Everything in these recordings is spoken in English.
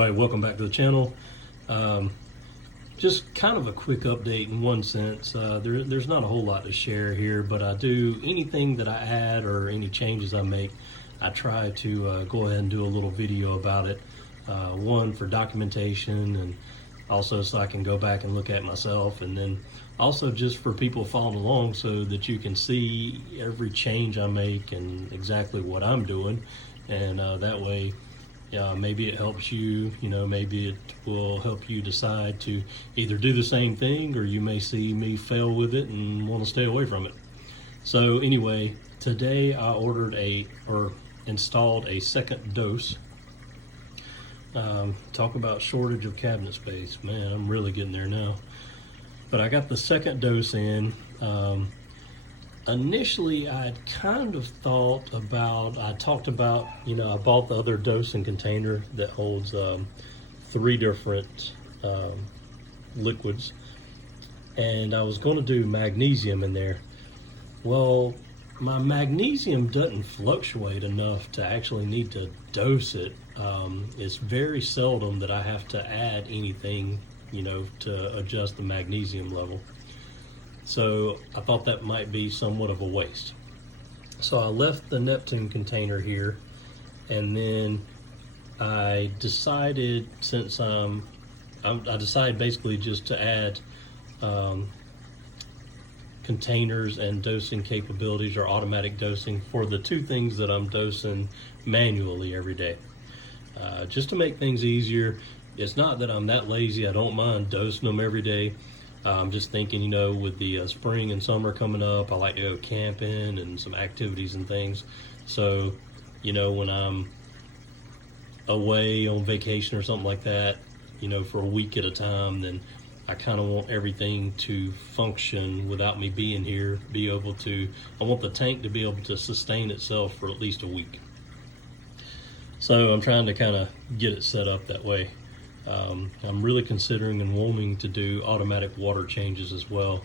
everybody, welcome back to the channel. Just kind of a quick update in one sense. There's not a whole lot to share here, but I do anything that I add or any changes I make, I try to go ahead and do a little video about it. One, for documentation, and also so I can go back and look at myself, and then also just for people following along so that you can see every change I make and exactly what I'm doing. And that way, maybe it helps you, maybe it will help you decide to either do the same thing, or you may see me fail with it and want to stay away from it. So anyway, today I installed a second dose. Talk about shortage of cabinet space. Man, I'm really getting there now. But I got the second dose in. Initially, I kind of thought about, I bought the other dosing container that holds 3 different liquids, and I was going to do magnesium in there. Well, my magnesium doesn't fluctuate enough to actually need to dose it. It's very seldom that I have to add anything, to adjust the magnesium level. So I thought that might be somewhat of a waste. So I left the Neptune container here, and then I decided, since I decided basically just to add containers and dosing capabilities, or automatic dosing, for the 2 things that I'm dosing manually every day. Just to make things easier. It's not that I'm that lazy, I don't mind dosing them every day. I'm just thinking, with the spring and summer coming up, I like to go camping and some activities and things. So, when I'm away on vacation or something like that, for a week at a time, then I kind of want everything to function without me being here, I want the tank to be able to sustain itself for at least a week. So I'm trying to kind of get it set up that way. I'm really considering and wanting to do automatic water changes as well,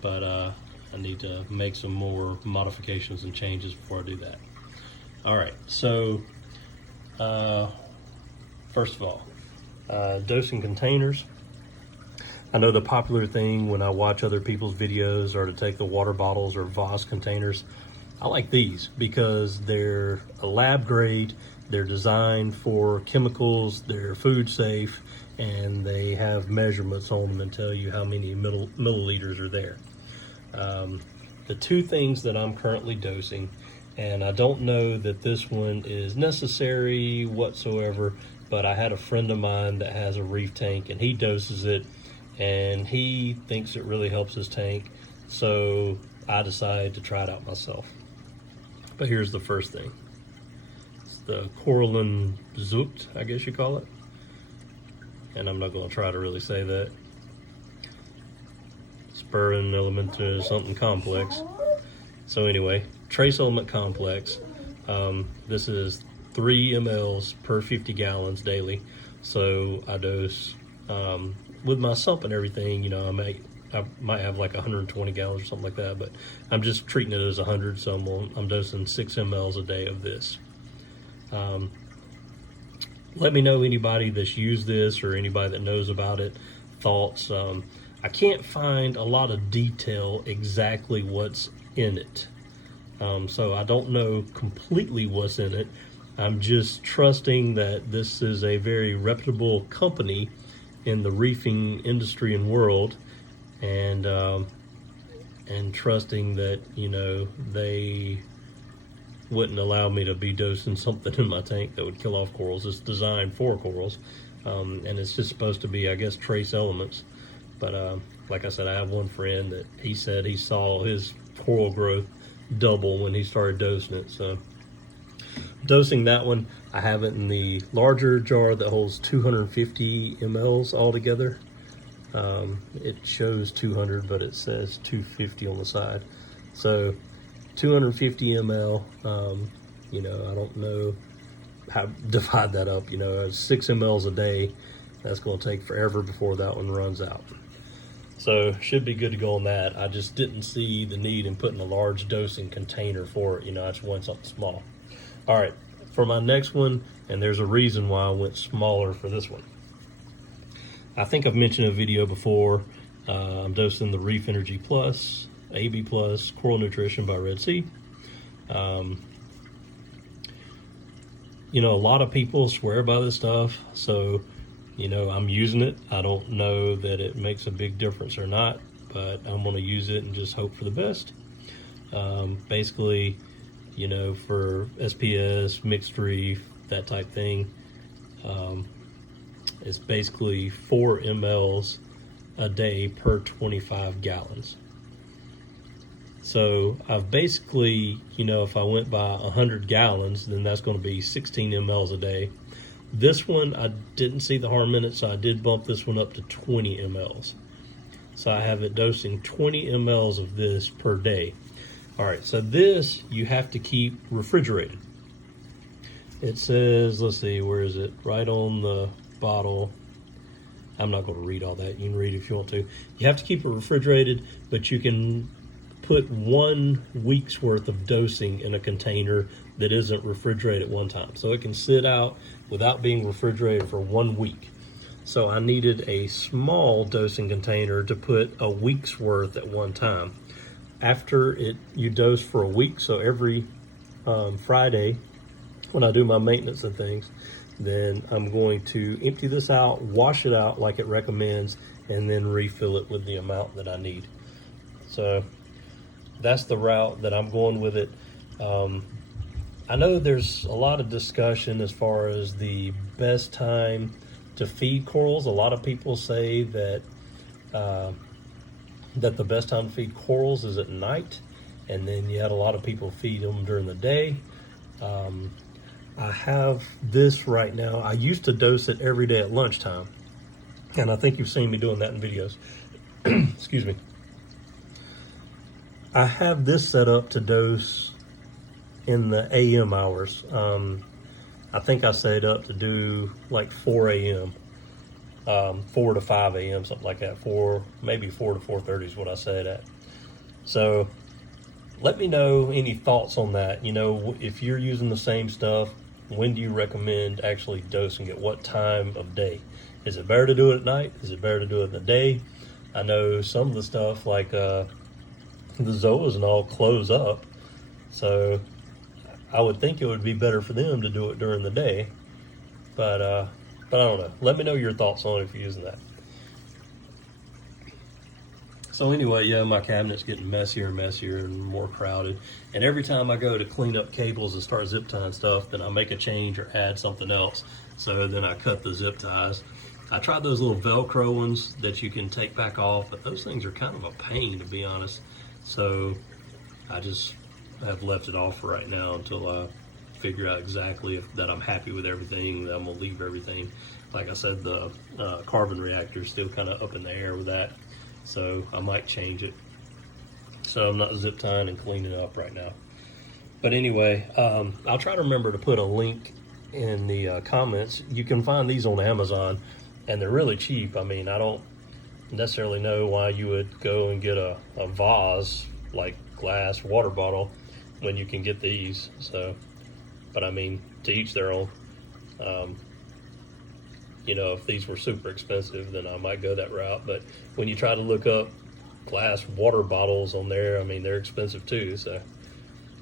but I need to make some more modifications and changes before I do that. All right, so first of all, dosing containers. I know the popular thing when I watch other people's videos are to take the water bottles or Voss containers. I like these because they're a lab grade, they're designed for chemicals, they're food safe, and they have measurements on them and tell you how many milliliters are there. The 2 things that I'm currently dosing, and I don't know that this one is necessary whatsoever, but I had a friend of mine that has a reef tank and he doses it, and he thinks it really helps his tank, so I decided to try it out myself. But here's the first thing. It's the Korallen-Zucht, I guess you call it. And I'm not going to try to really say that. Spurring element to something complex. So anyway, trace element complex. This is 3 mLs per 50 gallons daily. So I dose, with my sump and everything, I might have like 120 gallons or something like that, but I'm just treating it as 100, so I'm dosing 6 mLs a day of this. Let me know, anybody that's used this or anybody that knows about it, thoughts. I can't find a lot of detail exactly what's in it, so I don't know completely what's in it. I'm just trusting that this is a very reputable company in the reefing industry and world, and trusting that they wouldn't allow me to be dosing something in my tank that would kill off corals. It's designed for corals, and it's just supposed to be, I guess, trace elements. But like I said, I have one friend that he said he saw his coral growth double when he started dosing it. So dosing that one, I have it in the larger jar that holds 250 mLs altogether. It shows 200, but it says 250 on the side. So 250 ml, I don't know how to divide that up. 6 mLs a day, that's going to take forever before that one runs out. So should be good to go on that. I just didn't see the need in putting a large dosing container for it. I just wanted something small. All right, for my next one, and there's a reason why I went smaller for this one. I think I've mentioned in a video before, I'm dosing the Reef Energy Plus, AB Plus, Coral Nutrition by Red Sea. You know, a lot of people swear by this stuff, so, you know, I'm using it. I don't know that it makes a big difference or not, but I'm going to use it and just hope for the best. Basically, you know, for SPS, mixed reef, that type thing, it's basically 4 mLs a day per 25 gallons. So I've basically, you know, if I went by 100 gallons, then that's going to be 16 mLs a day. This one, I didn't see the harm in it, so I did bump this one up to 20 mLs. So I have it dosing 20 mLs of this per day. All right, so this you have to keep refrigerated. It says, let's see, where is it? Right on the bottle. I'm not going to read all that. You can read if you want to. You have to keep it refrigerated, but you can put 1 week's worth of dosing in a container that isn't refrigerated at one time. So it can sit out without being refrigerated for 1 week. So I needed a small dosing container to put a week's worth at one time. After you dose for a week, so every Friday when I do my maintenance and things, then I'm going to empty this out, wash it out like it recommends, and then refill it with the amount that I need. So that's the route that I'm going with it. I know there's a lot of discussion as far as the best time to feed corals. A lot of people say that that the best time to feed corals is at night, and then you had a lot of people feed them during the day. I have this right now. I used to dose it every day at lunchtime, and I think you've seen me doing that in videos. Excuse me. I have this set up to dose in the AM hours. I think I set it up to do like 4 a.m., 4 to 5 a.m., something like that. Maybe 4 to 4:30 is what I set it at. So let me know any thoughts on that. You know, if you're using the same stuff, when do you recommend actually dosing it? What time of day? Is it better to do it at night? Is it better to do it in the day? I know some of the stuff like the zoas and all close up, so I would think it would be better for them to do it during the day, but I don't know. Let me know your thoughts on it if you're using that. So anyway, yeah, my cabinet's getting messier and messier and more crowded, and every time I go to clean up cables and start zip tying stuff, then I make a change or add something else, so then I cut the zip ties. I tried those little Velcro ones that you can take back off, but those things are kind of a pain, to be honest. So I just have left it off for right now until I figure out exactly that I'm happy with everything, that I'm gonna leave everything. Like I said, the carbon reactor is still kind of up in the air with that, so I might change it. So I'm not zip tying and cleaning up right now. But anyway, I'll try to remember to put a link in the comments. You can find these on Amazon, and they're really cheap. I mean, I don't necessarily know why you would go and get a vase, like glass water bottle, when you can get these. So, but I mean, to each their own. You know, if these were super expensive, then I might go that route. But when you try to look up glass water bottles on there, I mean, they're expensive too. So,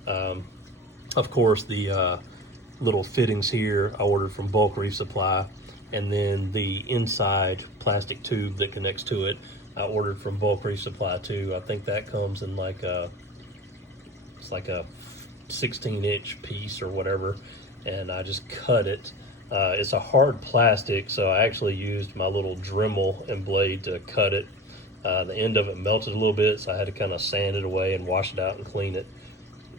of course, the little fittings here I ordered from Bulk Reef Supply, and then the inside plastic tube that connects to it I ordered from Bulk Reef Supply too. I think that comes in like it's like a 16-inch piece or whatever, and I just cut it. It's a hard plastic, so I actually used my little Dremel and blade to cut it. The end of it melted a little bit, so I had to kind of sand it away and wash it out and clean it.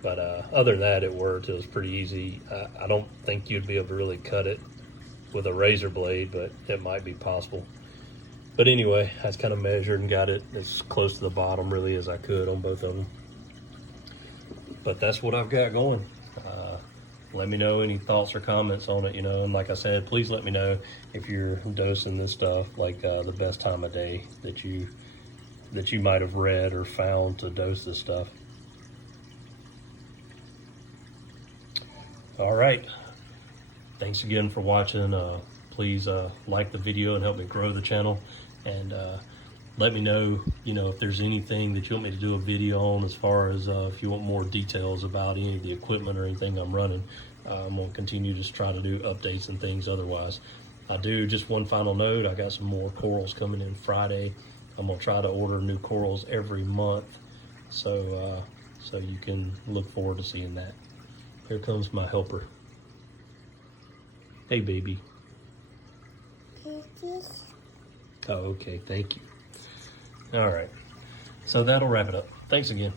But other than that, it worked. It was pretty easy. I don't think you'd be able to really cut it with a razor blade, but it might be possible. But anyway, I just kind of measured and got it as close to the bottom really as I could on both of them. But that's what I've got going. Let me know any thoughts or comments on it, you know, and like I said, please let me know if you're dosing this stuff, like the best time of day that you might have read or found to dose this stuff. All right, Thanks again for watching. Please like the video and help me grow the channel. And let me know, if there's anything that you want me to do a video on, as far as if you want more details about any of the equipment or anything I'm running. I'm going to continue to try to do updates and things otherwise. I do, just one final note, I got some more corals coming in Friday. I'm going to try to order new corals every month, so you can look forward to seeing that. Here comes my helper. Hey, baby. Oh, okay, thank you. All right, so that'll wrap it up. Thanks again.